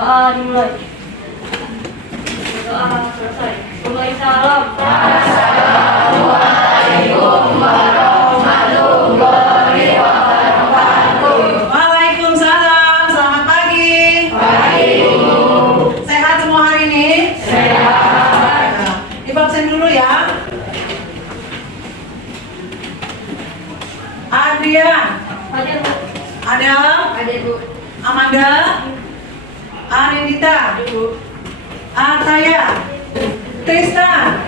Berdoa dimulai. Berdoa selesai. Waalaikumsalam. Assalamualaikum warahmatullahi wabarakatuh. Waalaikumsalam. Selamat pagi. Pagi. Sehat semua hari ini? Sehat. Nah, Ibu absen dulu ya. Adrian, Hadir, Bu. Adam, Hadir, Bu. Amanda, Anindita, Ibu. Ataya, Tristan.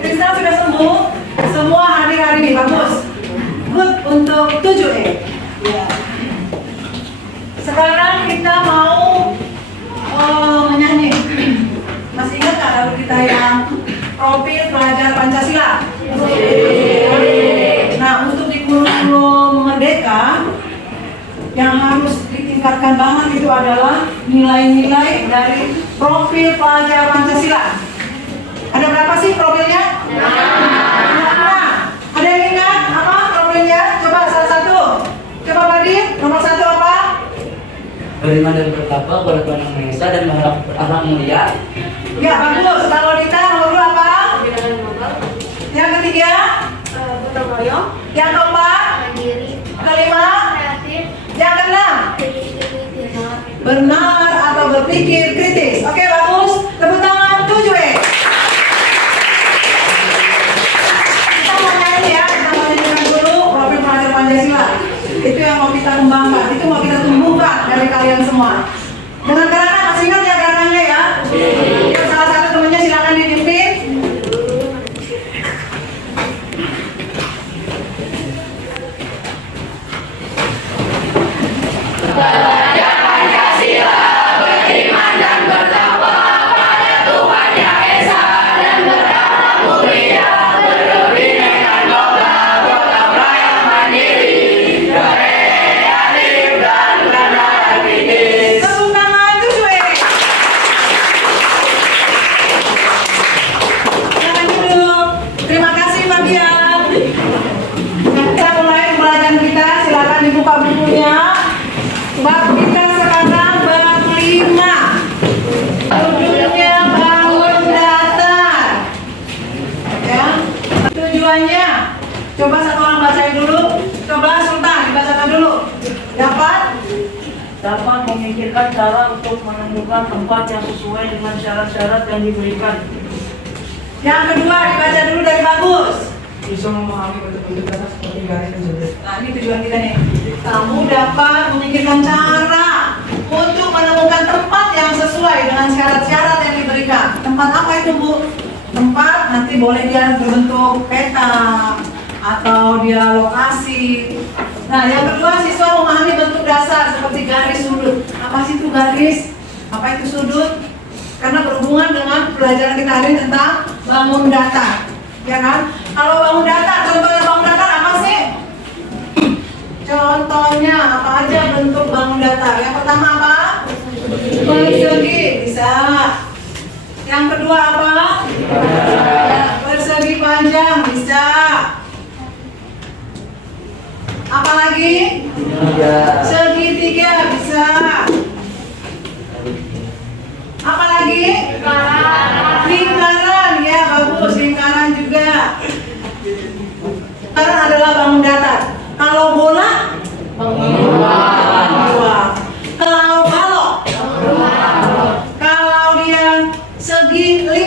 Tristan sudah sembuh? Semua hadir hari ini, bagus. Good untuk 7E. Ya. Sekarang kita mau menyanyi. Masih ingat nggak lagu kita yang profil pelajar Pancasila? Nah, untuk di kurikulum Merdeka yang harus ditingkatkan banget itu adalah nilai-nilai dari profil pelajar Pancasila. Ada berapa sih profilnya? Nah, ada yang ingat apa profilnya? Coba salah satu. Coba Badin, nomor 1 apa? Beriman dan bertakwa kepada Tuhan Yang Maha Esa dan berakhlak mulia. Ya, bagus. Kalau Dita nomor 2 apa? Pembinaan global. Yang ketiga? Gotong royong. Yang keempat? Mandiri. Kelima? Kreatif. Yang keenam? Kritis. Benar atau berpikir kritis. Oke, bagus. Tepuk tangan 7E. Kita mau nyanyi ya, kita mau nyanyikan dulu profil pelajar Pancasila. Itu yang mau kita kembangkan, itu mau kita tumbuhkan dari kalian semua. Dengan gerakan, masih ingat ya gerakannya ya? Yuk, salah satu temannya silakan dipimpin. Tepuk tangan 7E. Silakan duduk. Terima kasih Fabian. Kita mulai pembelajaran kita. Silakan dibuka bukunya. Bab kita sekarang bab 5. Judulnya bangun datar. Ya. Tujuannya. Coba satu orang bacain dulu. Coba Sultan dibacakan dulu. Dapat memikirkan cara untuk menemukan tempat yang sesuai dengan syarat-syarat yang diberikan. Yang kedua dibaca dulu dari Bagus. Bisa memahami bentuk-bentuk data seperti garis dan sudut. Nah, ini tujuan kita nih. Kamu dapat memikirkan cara untuk menemukan tempat yang sesuai dengan syarat-syarat yang diberikan. Tempat apa itu, Bu? Tempat nanti boleh dia berbentuk peta atau dia lokasi. Nah, yang kedua siswa memahami bentuk dasar seperti garis, sudut. Apa sih itu garis? Apa itu sudut? Karena berhubungan dengan pelajaran kita hari ini tentang bangun datar. Ya kan? Kalau bangun datar, contohnya bangun datar apa sih? Contohnya apa aja bentuk bangun datar? Yang pertama apa? Persegi, bisa. Yang kedua apa? Persegi panjang, bisa. Apa lagi? Segitiga, bisa. Apa lagi? Lingkaran, ya bagus, lingkaran juga. Lingkaran adalah bangun datar. Kalau bola? Bola. Kalau balok? Kalau dia segi 5?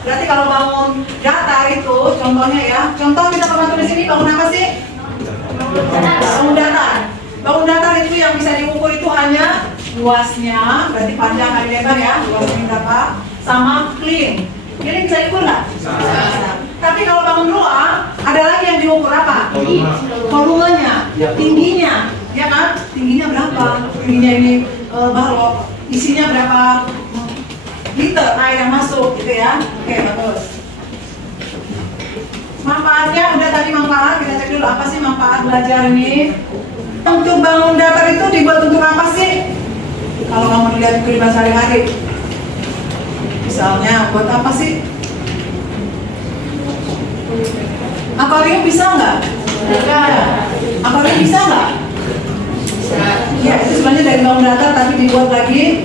Berarti kalau bangun datar itu contohnya ya. Contoh kita pernah tulis di sini bangun apa sih? Bangun datar. Bangun datar itu yang bisa diukur itu hanya luasnya, berarti panjang kali lebar ya, luasnya berapa, sama clean. Clean bisa diukur nggak? Bisa. Tapi kalau bangun ruang, ada lagi yang diukur apa? Volumenya, tingginya, ya kan? Tingginya berapa? Tingginya ini balok, isinya berapa liter air yang masuk, gitu ya? Oke, bagus. Manfaatnya udah tadi manfaat, kita cek dulu apa sih manfaat belajar ini. Untuk bangun datar itu dibuat untuk apa sih? Kalau kamu lihat kehidupan sehari-hari, misalnya buat apa sih? Akuarium bisa nggak? Akuarium bisa nggak? Ya, itu sebenarnya bangun datar tapi dibuat lagi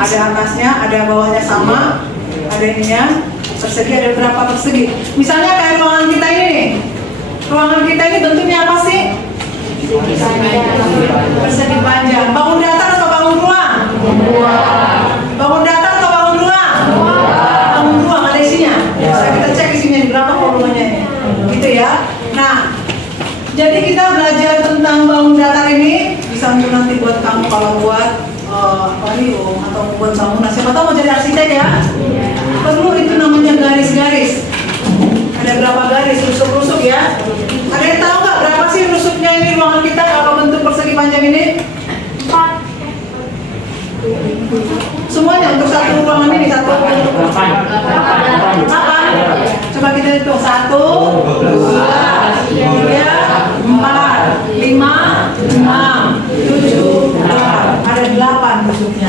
ada atasnya, ada bawahnya sama, ada ininya, persegi, ada berapa persegi. Misalnya kayak ruangan kita ini nih. Ruangan kita ini bentuknya apa sih? Persegi panjang. Bangun datar atau bangun ruang? Bangun datar atau bangun ruang? Bangun ruang, ada isinya. Bisa kita cek isinya berapa volumenya ini. Gitu ya. Nah, jadi kita belajar tentang bangun datar ini bisa untuk nanti buat kamu kalau buat pavilion atau buat bangunan. Siapa tahu mau jadi arsitek ya? Perlu itu namanya garis-garis. Ada berapa garis, rusuk-rusuk ya? Ada yang tahu nggak berapa sih rusuknya ini ruangan kita kalau bentuk persegi panjang ini? 4. Semuanya untuk satu ruangan ini satu. 8. Coba kita hitung 1, 2, 3, 4, 5, 6, 7, 8. Ada 8 rusuknya.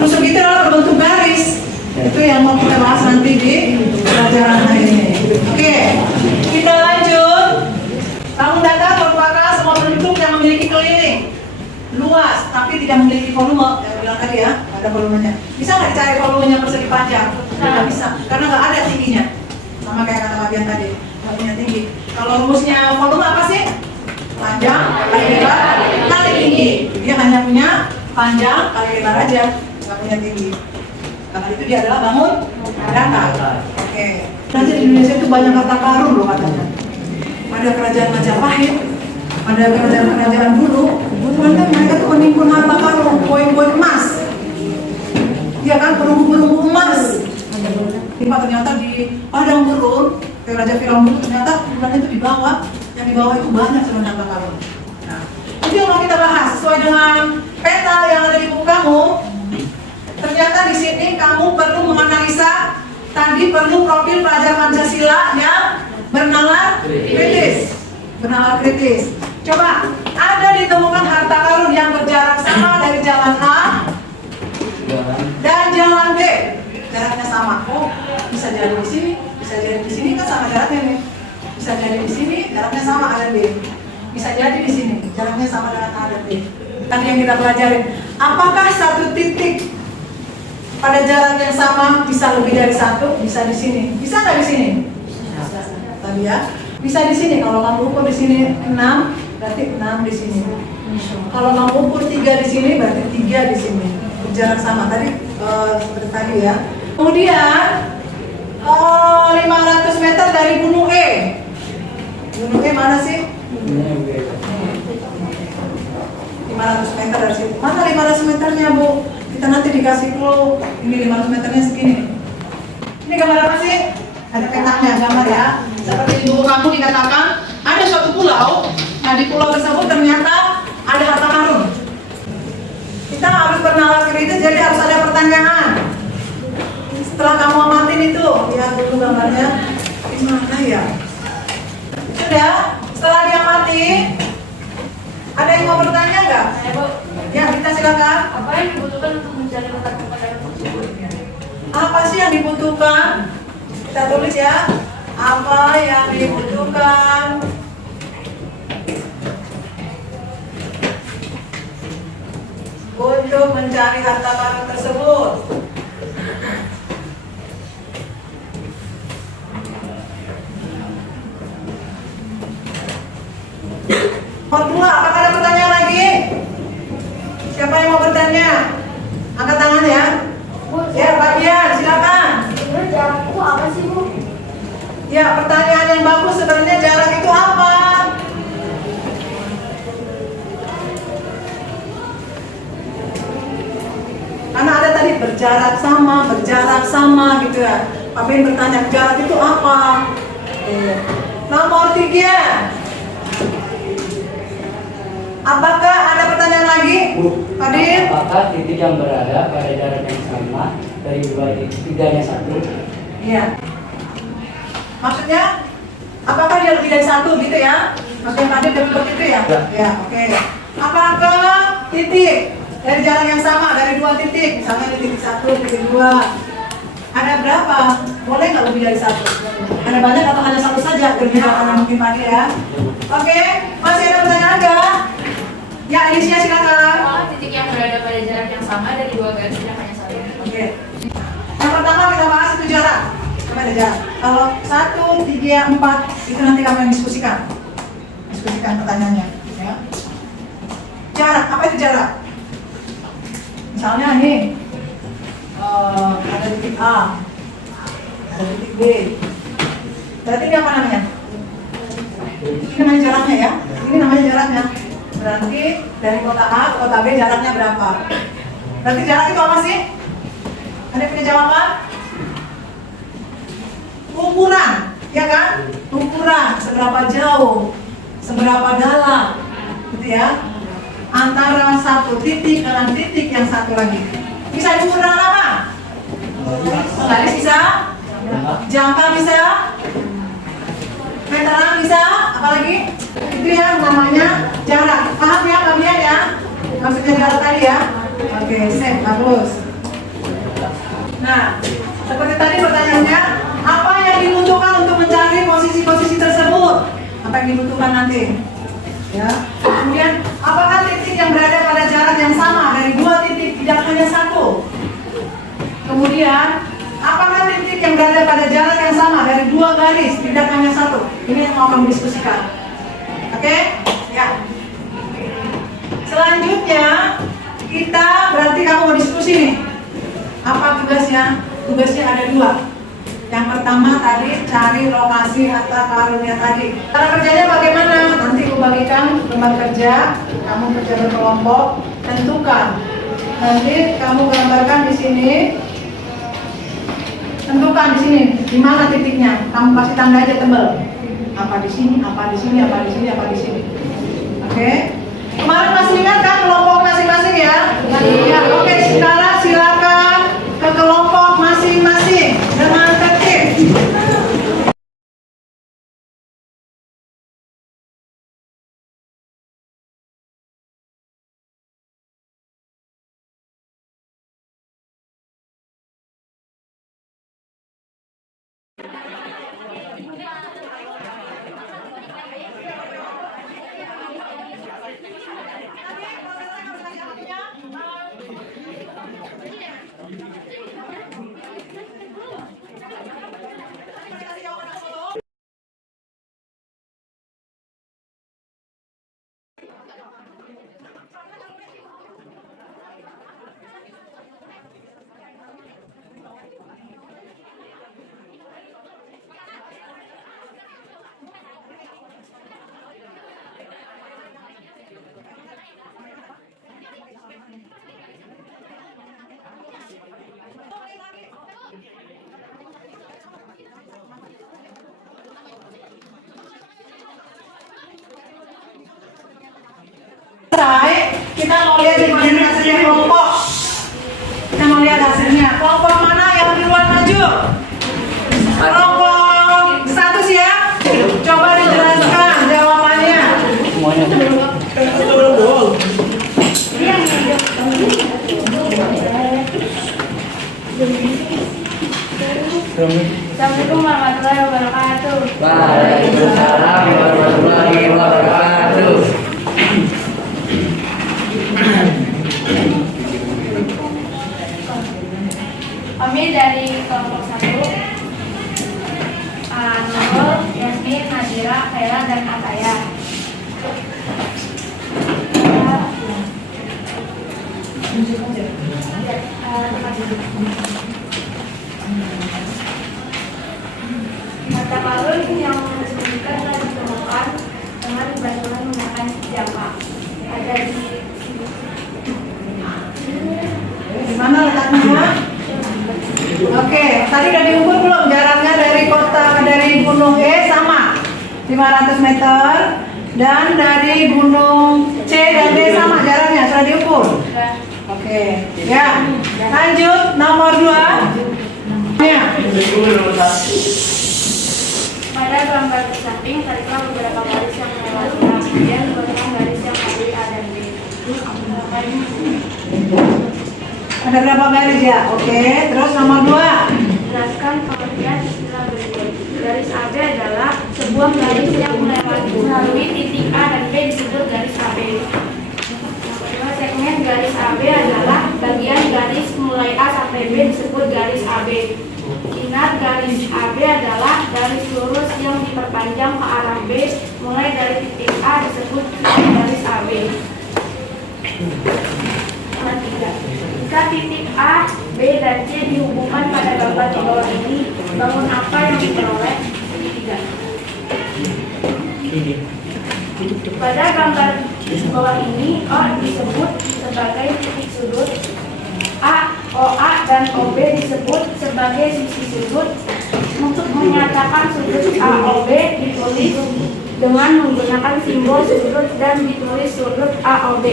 Rusuk itu adalah berbentuk garis. Itu yang mau kita bahas nanti di pelajaran hari ini. Oke, kita lanjut. Bangun datar merupakan semua bentuk yang memiliki keliling luas, tapi tidak memiliki volume. Yang bilang tadi ya, ada volumenya. Bisa nggak dicari volumenya persegi panjang? Nggak bisa, karena nggak ada tingginya. Sama kayak kata Fabian tadi, nggak punya tinggi. Kalau rumusnya volume apa sih? Panjang kali lebar kali tinggi. Dia hanya punya panjang kali lebar aja, nggak punya tinggi. Karena itu dia adalah bangun datar. Oke. Nanti di Indonesia itu banyak harta karun loh katanya. Pada kerajaan Majapahit, pada kerajaan dulu, ternyata mereka tuh menimbun harta karun, koin-koin emas. Dia kan perunggu-perunggu emas. Ternyata di padang gurun, kayak Raja Firaun dulu, ternyata bulan itu di bawah, yang di bawah itu banyak sebenarnya harta karun. Nah, itu yang mau kita bahas sesuai dengan peta yang ada di buku kamu. Ternyata di sini kamu perlu menganalisa, tadi perlu profil pelajar Pancasila yang bernalar kritis. Bernalar kritis. Coba, ada ditemukan harta karun yang berjarak sama dari jalan A dan jalan B. Jaraknya sama. Oh, bisa jadi di sini, bisa jadi di sini kan sama jaraknya nih. Bisa jadi di sini, jaraknya sama A dan B. Bisa jadi di sini, jaraknya sama dengan A dan B. Tadi yang kita pelajari, apakah satu titik pada jarak yang sama bisa lebih dari satu? Bisa di sini. Bisa nggak di sini? Tadi ya. Bisa di sini. Kalau kamu ukur di sini 6, berarti 6 di sini. Kalau kamu ukur 3 di sini, berarti 3 di sini. Jarak sama. Tadi seperti tadi ya. Kemudian 500 meter dari gunung E. Gunung E mana sih? 500 meter dari situ. Mana 500 meternya, Bu? Kita nanti dikasih clue. Ini 500 meternya segini. Ini gambar apa sih? Ada petanya, gambar ya. Seperti di buku kamu dikatakan ada suatu pulau. Nah, di pulau tersebut ternyata ada harta karun. Kita harus bernalar kritis, jadi harus ada pertanyaan. Setelah kamu amatin itu, lihat dulu gambarnya. Gimana ya? Sudah? Setelah diamati, ada yang mau bertanya nggak? Ya, kita silakan. Apa yang dibutuhkan untuk mencari letak kepadatan tersebut? Apa sih yang dibutuhkan? Kita tulis ya. Apa yang dibutuhkan untuk mencari harta karun tersebut? Kedua, apakah ada pertanyaan lagi? Siapa yang mau bertanya? Angkat tangan ya. Ya, Pak Dian, silakan. Sebenarnya jarak itu apa sih, Bu? Ya, pertanyaan yang bagus sebenarnya jarak itu apa? Karena ada tadi berjarak sama gitu ya. Pak Ben bertanya, jarak itu apa? Nomor 3. Apakah ada pertanyaan lagi? Pak Din? Apakah titik yang berada pada jarak yang sama dari dua titik tiganya satu? Iya. Maksudnya, apakah dia lebih dari satu gitu ya? Maksudnya Pak Din lebih itu ya? Ya, oke. Apakah titik dari jarak yang sama dari 2 titik? Misalnya di titik 1, titik 2. Ada berapa? Boleh nggak lebih dari 1? Ada banyak atau hanya 1 saja? Karena mungkin Pak Din ya. Oke, masih ada pertanyaan nggak? Ya, Alicia silakan. Apakah titik yang garis tidak hanya satu. Oke. Yang pertama kita bahas itu jarak. Apa ada jarak? Kalau 1, 3, 4 itu nanti kamu yang diskusikan. Diskusikan pertanyaannya. Ya. Jarak, apa itu jarak? Misalnya nih, ada titik A, ada titik B. Berarti ini apa namanya? Ini namanya jaraknya ya. Ini namanya jaraknya. Berarti dari kota A ke kota B jaraknya berapa? Berarti jarak itu apa sih? Ada yang punya jawaban? Ukuran, ya kan? Ukuran seberapa jauh, seberapa dalam, gitu ya? Antara satu titik dengan titik yang satu lagi. Bisa diukur dengan apa? Garis bisa? Jangka bisa? Meteran bisa? Apalagi? Itu yang namanya jarak. Paham ya kalian ya? Maksudnya jarak tadi ya? Oke, sip, bagus. Nah, seperti tadi pertanyaannya, apa yang dibutuhkan untuk mencari posisi-posisi tersebut? Apa yang dibutuhkan nanti? Ya. Kemudian, apakah titik yang berada pada jarak yang sama dari dua titik tidak hanya satu? Kemudian, apakah titik yang berada pada jarak yang sama dari dua garis tidak hanya satu? Ini yang mau kamu diskusikan. Oke? Ya. Selanjutnya, kita berarti kamu mau diskusi nih. Apa tugasnya? Tugasnya ada dua. Yang pertama tadi cari lokasi harta karunnya tadi. Cara kerjanya bagaimana? Nanti aku bagikan lembar kerja, kamu kerja berkelompok, tentukan. Nanti kamu gambarkan di sini. Tentukan di sini di mana titiknya. Kamu kasih tanda aja tebal. Apa di sini, apa di sini, apa di sini, apa di sini. Oke? Kemarin masih ingat kan kelompok masing-masing ya? Iya. Oke, sekarang silakan ke kelompok masing-masing dengan tertib. Selesai, kita mau lihat bagaimana hasilnya kelompok. Kita mau lihat hasilnya. Kelompok mana yang duluan maju? Kelompok status ya. Coba dijelaskan jawabannya. Semuanya. Assalamualaikum warahmatullahi wabarakatuh. Waalaikumsalam warahmatullahi wabarakatuh. Kami dari kelompok 1, Nurul, Yasmin, Nadira, Khaira, dan Ataya. Mata karun yang disebutkan dan ditemukan dengan bantuan menggunakan jangka. Ada Di mana letaknya? Oke, tadi udah diukur belum jaraknya dari gunung E sama 500 meter dan dari gunung C dan D sama jaraknya sudah diukur. Oke, ya. Lanjut nomor 2. Ya. pada gambar samping tariklah beberapa garis yang melewati A, kemudian bentuk garis yang dari A dan B. Ada berapa garis ya? Oke, terus nomor 2. Jelaskan pengertian istilah berikut. Garis AB adalah sebuah garis yang melalui titik A dan B disebut garis AB. Yang kedua, segmen garis AB adalah bagian garis AB. Ingat, garis AB adalah garis lurus yang diperpanjang ke arah B mulai dari titik A disebut garis AB. Nomor 3. Jika titik A, B, dan C dihubungkan pada gambar di bawah ini, bangun apa yang diperoleh? 3. Pada gambar di bawah ini, O disebut sebagai titik sudut, OA dan OB disebut sebagai sisi sudut. Untuk menyatakan sudut AOB ditulis dengan menggunakan simbol sudut dan ditulis sudut AOB.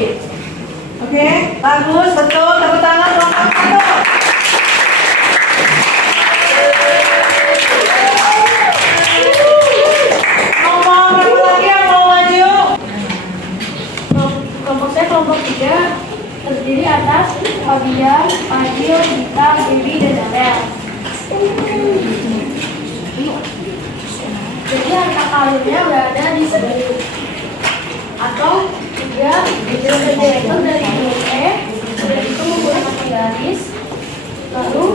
Oke, bagus, betul. Tepuk tangan kelompok 1. Nomor berapa lagi yang mau maju? Kelompok saya kelompok 3 terdiri atas Fabian, Fadil, Dita, Bibi, dan Darel. Jadi harta karunnya berada di sini. Atau 3 direktur dari grup E, sudah itu menggunakan garis. Lalu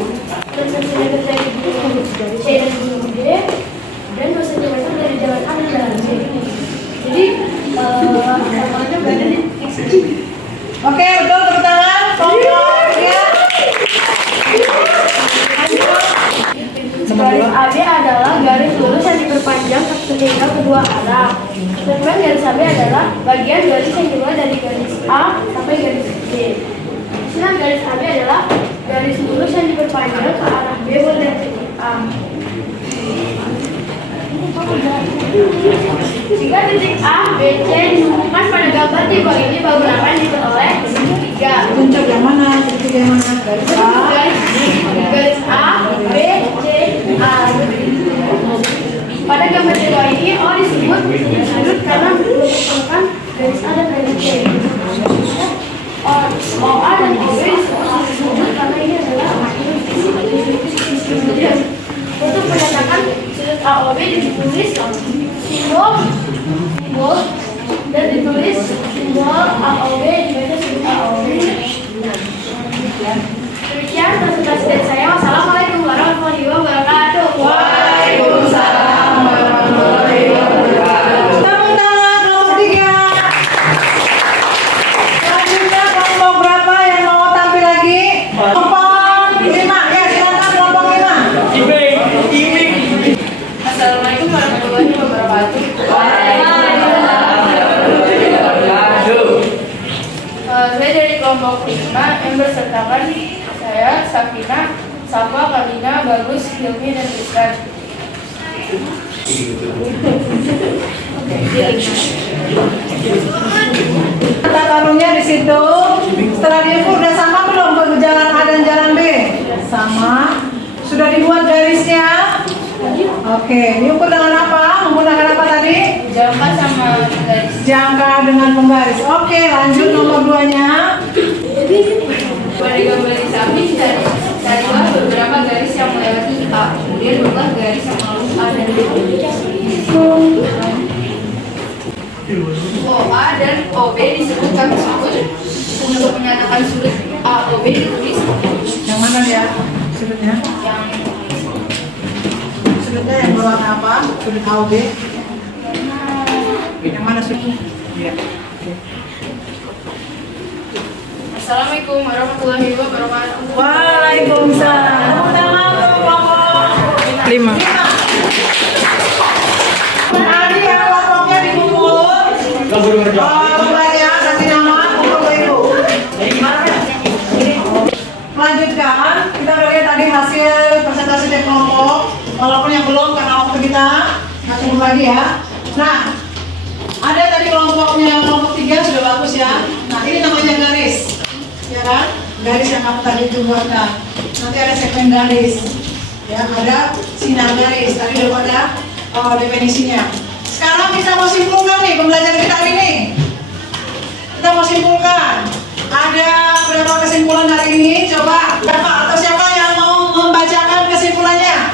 dosen dari grup C dan grup D, dan dosen dari jalan A dan jalan C. Jadi harta karunnya berada di titik sini. Oke, betul, tepuk tangan. Kelompok 3. Garis AB adalah garis lurus yang diperpanjang sehingga kedua arah. Sedangkan garis AB adalah bagian garis yang dimulai dari garis A sampai garis B. Sedangkan garis AB adalah garis lurus yang diperpanjang ke arah B mulai dari titik A. Jika titik A, B, C dihubungkan pada gambar di bawah ini, bangun apa yang diperoleh? 3. Tunjuk yang mana? Tunjuk yang mana? Garis A. Garis A, B, C, A. Pada gambar di bawah ini, O disebut titik sudut karena merupakan garis A dan garis C. OA dan OB disebut titik sudut karena ini adalah titik sudut. Untuk menyatakan sudut AOB ditulis simbol dan ditulis simbol AOB di bagian sudut AOB. Demikian presentasi dari saya. Wassalamualaikum warahmatullahi wabarakatuh. Waalaikumsalam warahmatullahi wabarakatuh. Tepuk tangan kelompok 3. Selanjutnya kelompok berapa yang mau tampil lagi? Kelompok 5. Ya, silakan kelompok 5. Assalamualaikum warahmatullahi wabarakatuh. Saya dari kelompok 5 yang bersertakan saya, Safina, Safa, Kalina, Bagus, Hilmi, dan Rizkan. Tata karungnya di situ. Setelah diukur udah sama belum untuk jalan A dan jalan B? Sama. Sudah dibuat garisnya? Oke, diukur dengan apa? Menggunakan apa tadi? Jangka sama garis. Jangka dengan penggaris. Oke, lanjut nomor 2-nya. Pada gambar di samping carilah beberapa garis yang melewati A, kemudian buatlah garis yang melalui A dan B. OA dan OB disebutkan sudut. Untuk menyatakan sudut AOB ditulis Yang mana ya? Sudutnya? yang Sudutnya yang berwarna apa? Sudut A, B. Yang mana sudutnya? Iya. Assalamualaikum warahmatullahi wabarakatuh. Waalaikumsalam. Pertama kelompok 5. Nanti yang kelompoknya dikumpul. Kelompoknya kasih nama kumpul ke ibu. Melanjutkan, kita udah lihat tadi hasil presentasi dari kelompok. Walaupun yang belum karena waktu kita masih belum lagi ya. Nah, ada tadi kelompoknya kelompok 3 sudah bagus ya. Nah, ini namanya garis. Ya kan? Garis yang kamu tadi buatkan. Nanti ada segmen garis. Ya, ada sinar garis. Tadi udah ada definisinya. Sekarang kita mau simpulkan nih pembelajaran kita hari ini. Kita mau simpulkan. Ada berapa kesimpulan hari ini? Coba Bapak atau siapa yang mau membacakan kesimpulannya?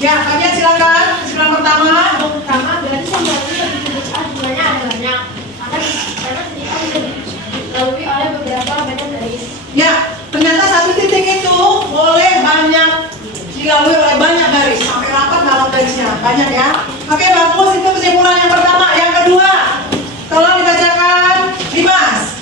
Ya, kalian silakan. Kesimpulan pertama. Pertama, garis yang berarti sudut A jumlahnya ada banyak. Karena titik A dilalui oleh beberapa beda garis. Ya, ternyata satu titik itu boleh banyak banyak ya. Oke, bagus, itu kesimpulan yang pertama. Yang kedua, tolong dibacakan, Dimas.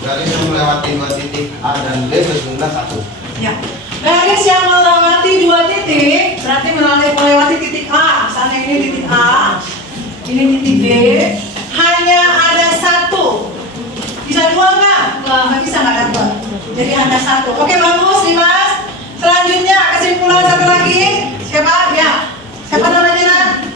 Garis yang melewati 2 titik A dan B berjumlah 1. Ya. Garis yang melewati 2 titik berarti melewati titik A. Misalnya ini titik A, ini titik B. Hanya ada 1. Bisa 2 nggak? Nggak bisa, nggak dapat. Jadi hanya 1. Oke, bagus, Dimas. Selanjutnya kesimpulan satu lagi. Siapa? Ya. Siapa namanya?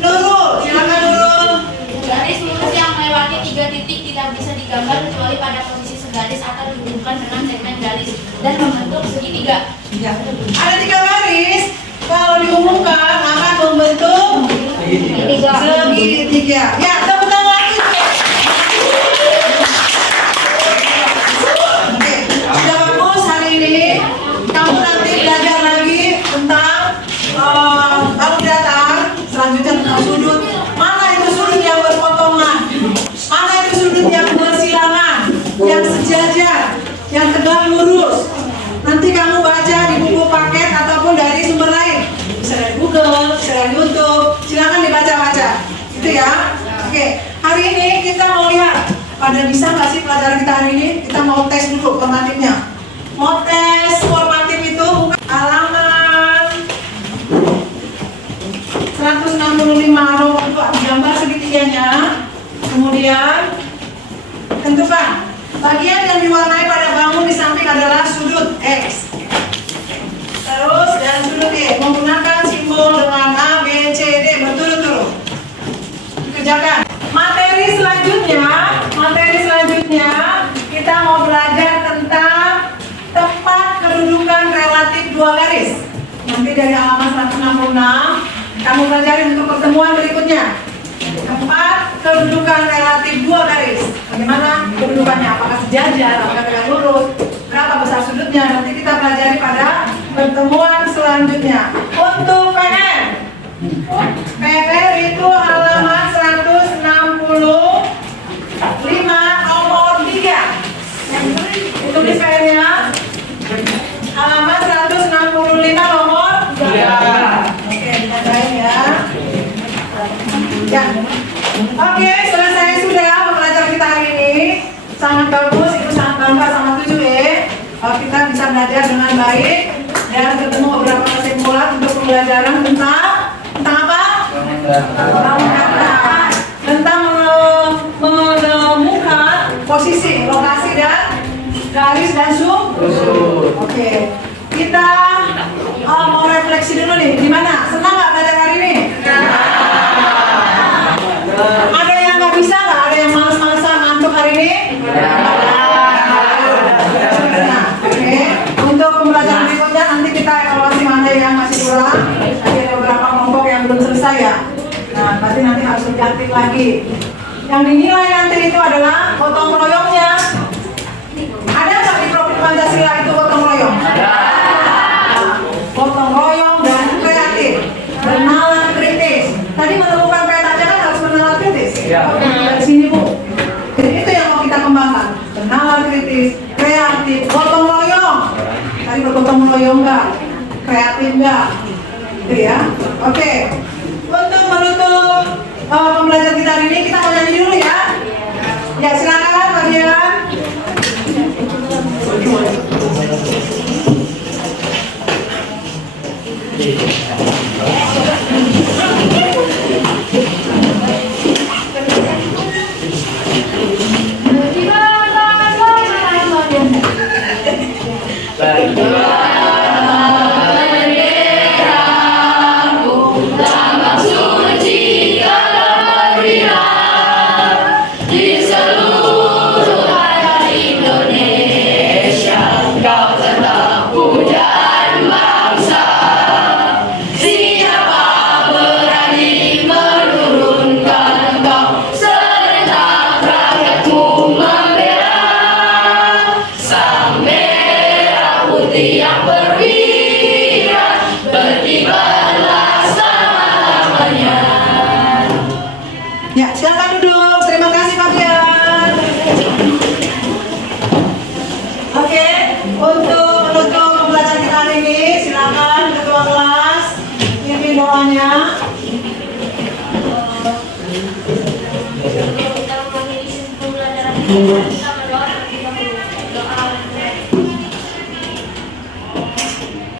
Nurul. Silakan Nurul. Garis lurus yang melewati 3 titik tidak bisa digambar kecuali pada posisi segaris atau dihubungkan dengan segmen garis dan membentuk segitiga. Ya. Ada 3 garis. Kalau dihubungkan akan membentuk segitiga. Ya, tepuk tangan lagi. Oke, sudah bagus hari ini. Kamu nanti belajar lagi tentang baku datar. Selanjutnya tentang sudut. Mana itu sudut yang berpotongan? Mana itu sudut yang bersilangan? Yang sejajar? Yang tegak lurus? Nanti kamu baca di buku paket ataupun dari sumber lain. Bisa dari Google, bisa dari YouTube. Silakan dibaca-baca. Gitu ya. Oke, hari ini kita mau lihat. Pada bisa nggak sih pelajaran kita hari ini? Kita mau tes dulu formatifnya. Mau tes formatif itu bukan halaman 165 nomor 2, gambar segitiganya. Kemudian tentukan bagian yang diwarnai pada bangun di samping adalah sudut X. Terus dan sudut Y menggunakan simbol dengan A, B, C, D berturut-turut. Kerjakan. Materi selanjutnya kita mau belajar tentang tempat kedudukan relatif 2 garis. Nanti dari halaman 166 kamu pelajari untuk pertemuan berikutnya. Tempat kedudukan relatif 2 garis. Bagaimana kedudukannya? Apakah sejajar? Apakah tegak lurus? Berapa besar sudutnya? Nanti kita pelajari pada pertemuan selanjutnya. Untuk PR itu halaman 165 nomor 3. Tulis PR-nya. Halaman 165 nomor 3. Oke, ditandain ya. Ya. Oke, selesai sudah pembelajaran kita hari ini. Sangat bagus, itu sangat bangga sama 7E. Kita bisa belajar dengan baik dan ketemu beberapa kesimpulan untuk pembelajaran tentang apa? Bangun datar. Tentang menemukan posisi, lokasi dan garis dan sudut. Oke. Kita mau refleksi dulu nih. Gimana? Senang nggak belajar hari ini? Ada yang nggak bisa nggak? Ada yang males-malesan ngantuk hari ini? Oke. Untuk pembelajaran berikutnya nanti kita evaluasi materi yang masih kurang. Tadi ada beberapa kelompok yang belum selesai ya. Nah, berarti nanti harus lebih aktif lagi. Yang dinilai nanti itu adalah gotong royongnya. Ada nggak di profil Pancasila itu gotong royong? Gotong royong dan kreatif, bernalar kritis. Tadi menemukan petanya kan harus bernalar kritis. Dari sini Bu. Jadi itu yang mau kita kembangkan. Bernalar kritis, kreatif, gotong royong. Tadi bergotong royong nggak? Kreatif nggak? Gitu ya. Oke. Untuk menutup pembelajaran kita hari ini kita mau nyanyi dulu ya. Ya silakan bagian. Ya, silakan duduk. Terima kasih Fabian. Oke, untuk menutup pembelajaran kita hari ini, silakan ketua kelas Pimpin doanya. Kita memenuhi sejumlah darah